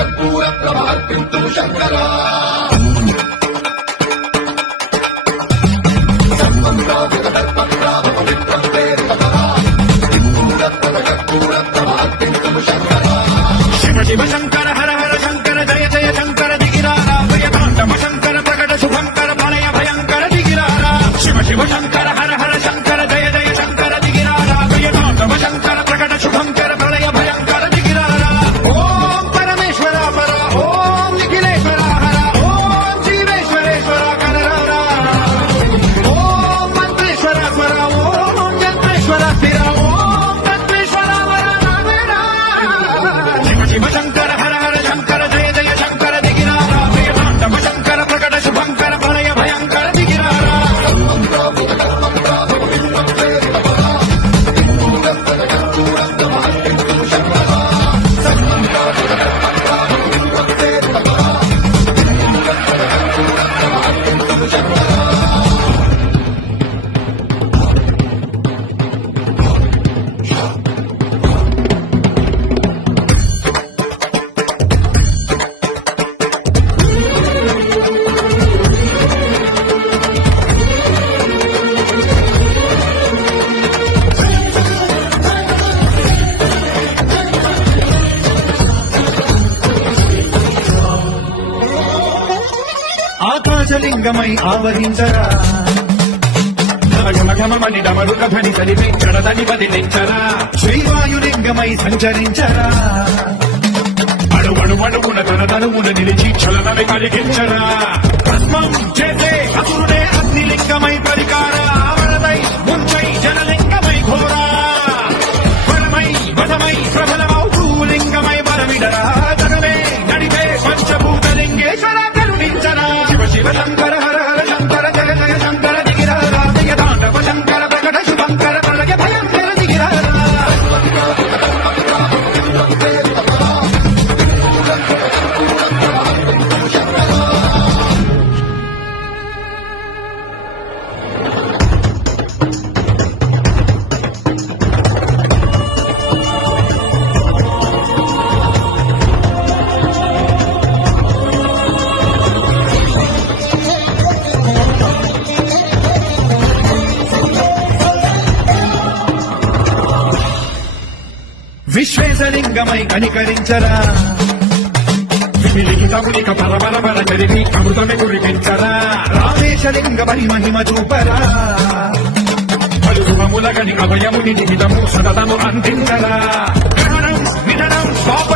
కర్పూర ప్రభార్పింతు శంకరా శివ శంకర హర హర శంకర జయ జయ శంకర దిగిరారా భయతాండవ శంకర ప్రకట శుభంకర ప్రళయ భయంకర దిగిరారా శివ శివ శంకర హర హర శంకర జయ జయ శంకర దిగిరారా భయతాండవ శంకర ప్రకట శుభంకర ప్రళయ భయంకర దిగిరారా ఓం పరమేశ్వర పర ఓం నిఖిలేశ్వర హర ఓం జీవేశ్వరేశ్వర కరరా ఓం మంత్రేశ్వర స్వర ఓం జంత్రేశ్వర స్థిర ఓం తత్వేశ్వర వర నాగరా శివ శివ శంకర హర హర శంకర జయ జయ శంకర దిగిరారా భయతాండవ శంకర ప్రకట శుభంకర ప్రళయ భయంకర దిగిరారా ఆకాశలింగమై ఆవరించరా ఘమఘమని డమరుక ధ్వని కలిపి జడదని బదిలించరా శ్రీవాయులింగమై సంచరించరా అణువణువున తన తనువున నిలిచి చలనమే కలిగించరా భస్మం చేసే అసురుడే అగ్నిలింగమై పరికారా వరదై ముంచై జనలింగమై ఘోరా వరమై వదమై ప్రబలమౌ భూలింగమై వరమిడరా జగమే నడిపే పంచభూతలింగేశ్వర కరుణించరా శివ శివ శంకర హర హర శంకర జయ జయ శంకర దిగిరారా భయతాండవ శంకర ప్రకట శుభంకర ప్రళయ భయంకర దిగిరారా విశ్వేశలింగమై కనికరించరా విలిఖితమునిక పరపరపర చరివి అమృతమే కురిపించరా రామేశలింగమై మహిమ చూపరా పలుశుభముల గని అభయముని నిహితము సతతము అందించరా గ్రహణం వినడం స్వాప